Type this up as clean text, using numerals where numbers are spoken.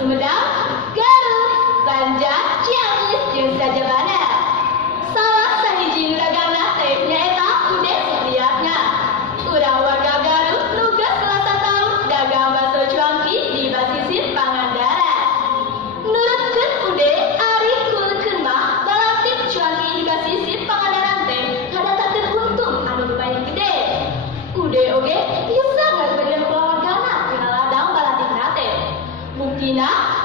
Sumedang, Garut, Banjar, Ciamis, jeung sajabana. Salah sahiji nuragana teh nyaeta Ude Supriyatna. Urang warga Garut nugas selasa tahun dagang bakso cuanki di basisir Pangandaran. Nurutkeun Ude ari kulkeun mah balatik cuanki di basisir Pangandaran teh hadatakeun untung anu lumayan gede. Ude oge bisa ngabagian keluargana tina ladang balatikna teh. Buktina